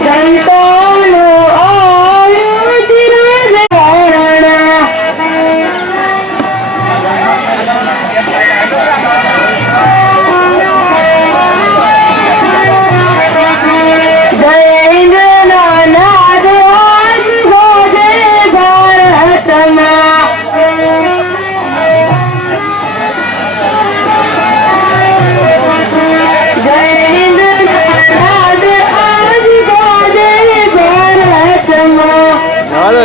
સંતાનો આવ્યો તિરંગા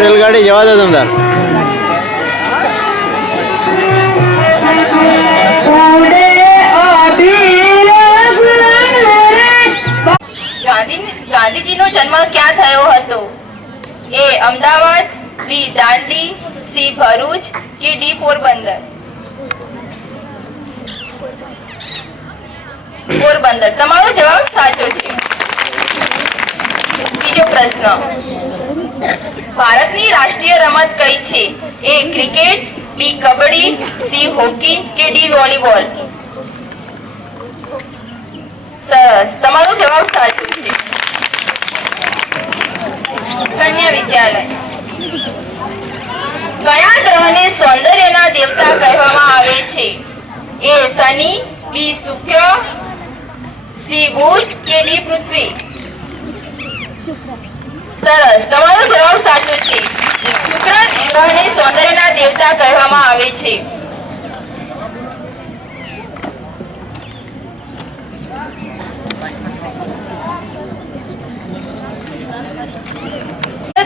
રેલગાડી જવા દો તમતાર ગાંધીજીનો જન્મ ક્યાં થયો હતો? એ અમદાવાદ, બી દાંડી, સી ભરૂચ કે ડી પોરબંદર? પોરબંદર. તમારો જવાબ સાચો છે. બીજો પ્રશ્ન, ભારતની રાષ્ટ્રીય રમત કઈ છે? એ ક્રિકેટ, બી કબડ્ડી, સી હોકી કે ડી વોલીબોલ? સરસ, તમારો જવાબ સાચો છે. કન્યા વિદ્યાલય. કયા ગ્રહને સૌંદર્યના દેવતા કહેવામાં આવે છે? એ શનિ, બી શુક્ર, સી બુધ કે ડી પૃથ્વી? સરસ, તમારો જવાબ સાચો છે. શુક્ર ગ્રહને સૌંદર્યના દેવતા કહેવામાં આવે છે.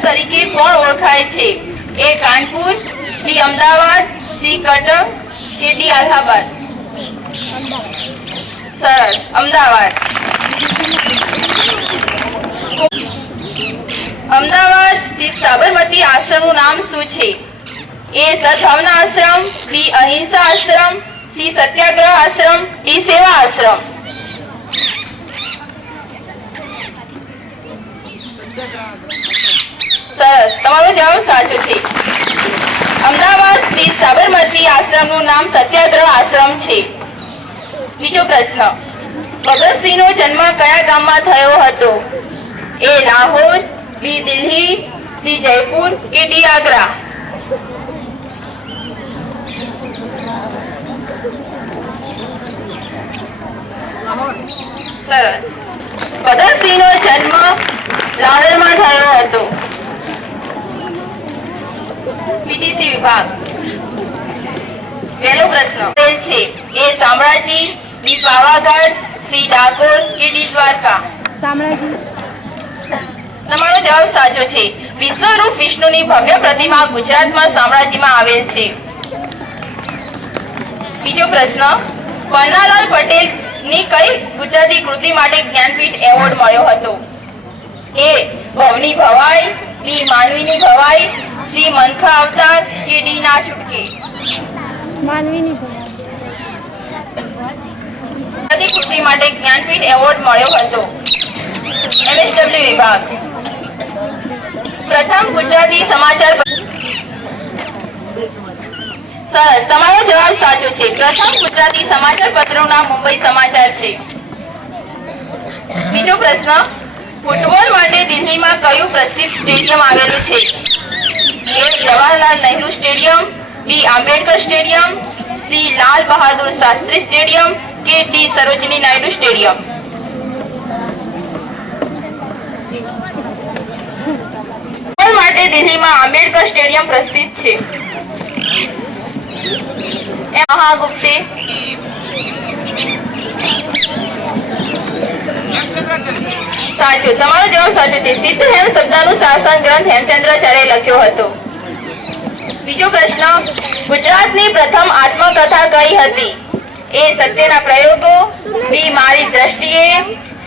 તરીકે કોણ ઓળખાય છે? એ કાનપુર, બી અમદાવાદ, સી કટક કે ડી અલ્હાબાદ? સરસ, અમદાવાદ. અમદાવાદ સ્થિત સાબરમતી આશ્રમનું નામ શું છે? એ સદભાવના આશ્રમ, બી અહિંસા આશ્રમ, સી સત્યાગ્રહ આશ્રમ, ડી સેવા આશ્રમ? સરસ, તમારો જવાબ સાચો છે. અમદાવાદ સ્થિત સાબરમતી આશ્રમનું નામ સત્યાગ્રહ આશ્રમ છે. બીજો પ્રશ્ન, ભગતસિંહનો જન્મ કયા ગામમાં થયો હતો? એ લાહોર, બી દિલ્હી, સી જયપુર કે ડી આગ્રા? સરસ, ભગતસિંહનો જન્મ લાહોરમાં થયો હતો. પીટીસી વિભાગ. પહેલો પ્રશ્ન છે, એ શામળાજી, બી પાવાગઢ, સી ડાકોર કે ડી દ્વારકા? શામળાજી. તમારો જવાબ સાચો છે. વિશ્વરૂપ વિષ્ણુની ભવ્ય પ્રતિમા ગુજરાતમાં શામળાજીમાં આવેલ છે. બીજો પ્રશ્ન, પન્નાલાલ પટેલ ની કઈ ગુજરાતી કૃતિ માટે જ્ઞાનપીઠ એવોર્ડ મળ્યો હતો? એ ભવની ભવાઈ, બી માનવીની ભવાઈ, સી મનખા અવતાર કે ડી ના છૂટકે? માનવીની ગુજરાતી કૃતિ માટે જ્ઞાનપીઠ એવોર્ડ મળ્યો હતો. એમએસડબલ્યુ વિભાગ. પ્રથમ ગુજરાતી સમાચાર. સરસ, તમારો જવાબ સાચો છે. પ્રથમ ગુજરાતી સમાચાર પત્રનું નામ મુંબઈ સમાચાર છે. બીજો પ્રશ્ન, ફૂટબોલ માટે દિલ્હીમાં કયું પ્રસિદ્ધ સ્ટેડિયમ આવેલું છે? એ જવાહરલાલ નહેરુ સ્ટેડિયમ, બી Ambedkar stadium, C Lal Bahadur Shastri stadium કે ડી સરોજની નાયડુ સ્ટેડિયમ? ફૂટબોલ માટે દિલ્હીમાં આંબેડકર સ્ટેડિયમ પ્રસિદ્ધ છે. મહાગુપ્તે સાચું, તમારો જવાબ સાચો છે. સિદ્ધહેમ શબ્દનું શાસન ગ્રંથ હેમચંદ્રાચાર્ય લખ્યો હતો. બીજો પ્રશ્ન, ગુજરાતની પ્રથમ આત્મકથા કઈ હતી? એ સત્યના પ્રયોગો, બી મારી દ્રષ્ટિએ,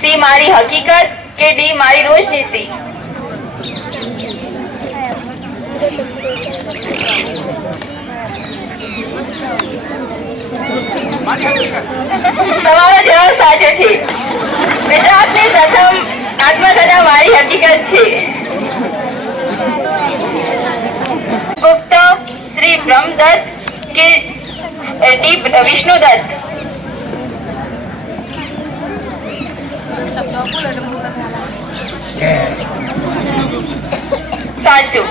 સી મારી હકીકત કે ડી મારી રોજનીશી? તમારો જવાબ સાચો છે. ગુજરાતની પ્રથમ આત્મકથા મારી હકીકત છે. ગુપ્ત, શ્રી બ્રહ્મદત્ત કે ડી વિષ્ણુદત્ત? સાચું.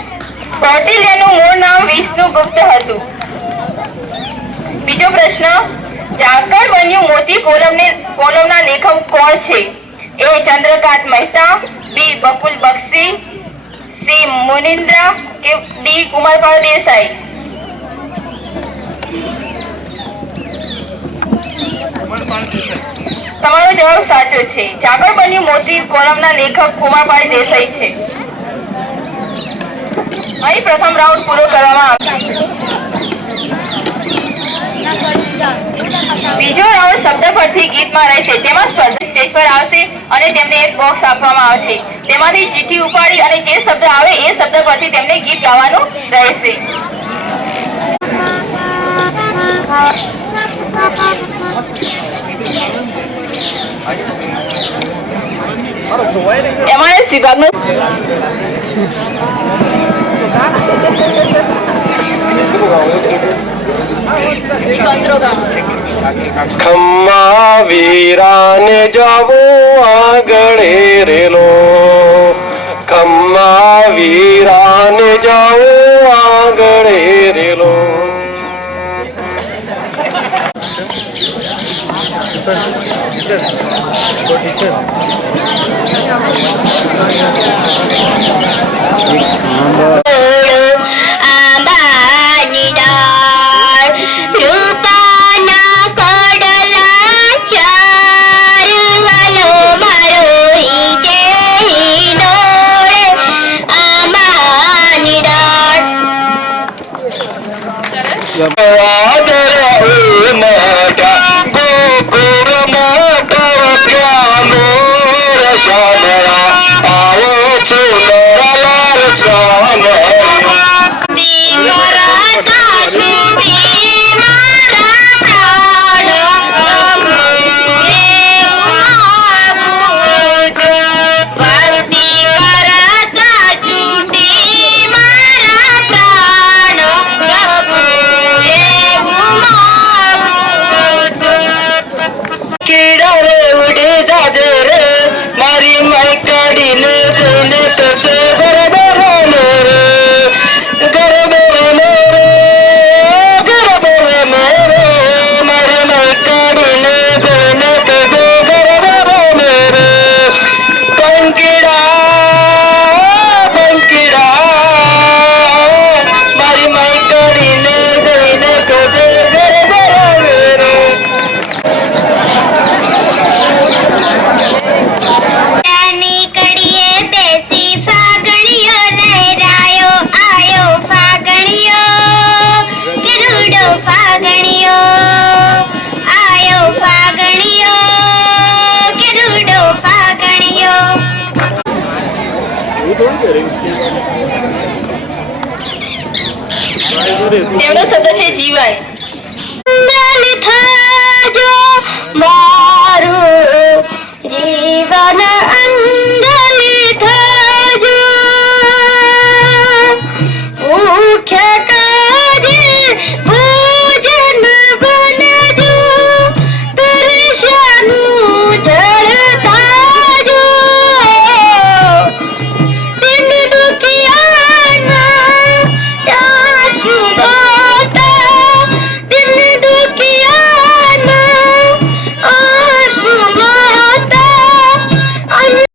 કૌટિલ્યનું મૂળ નામ વિષ્ણુગુપ્ત હતું. બીજો પ્રશ્ન, ઝાકળ બન્યું મોતી કોલમના લેખક કોણ છે? એ ચંદ્રકાંત મહેતા, બી બકુલ બક્ષી, સી મુનિન્દ્રા કે ડી કુમારપાળ દેસાઈ? તમારો જવાબ સાચો છે. ઝાકળ બન્યું મોતી કોલમના લેખક કુમારપાળ દેસાઈ છે. અહીં પ્રથમ રાઉન્ડ પૂરો કરવામાં આવશે. બીજો રાઉન્ડ શબ્દ પરથી ગીતમાં રહેશે. તેમાં સ્પર્ધક સ્ટેજ પર આવશે અને તેમને એક બોક્સ આપવામાં આવશે. તેમાંથી ચીઠી ઉપાડી અને જે શબ્દ આવે એ શબ્દ પરથી તેમને ગીત ગાવાનું રહેશે. એમાં વિભાગનો ખમ્મા વીરાને જાવું આગળ રેલો, ખમ્મા વીરાને જાવું આગળ રેલો. તેમનો શબ્દ છે જીવાય. મારું જીવન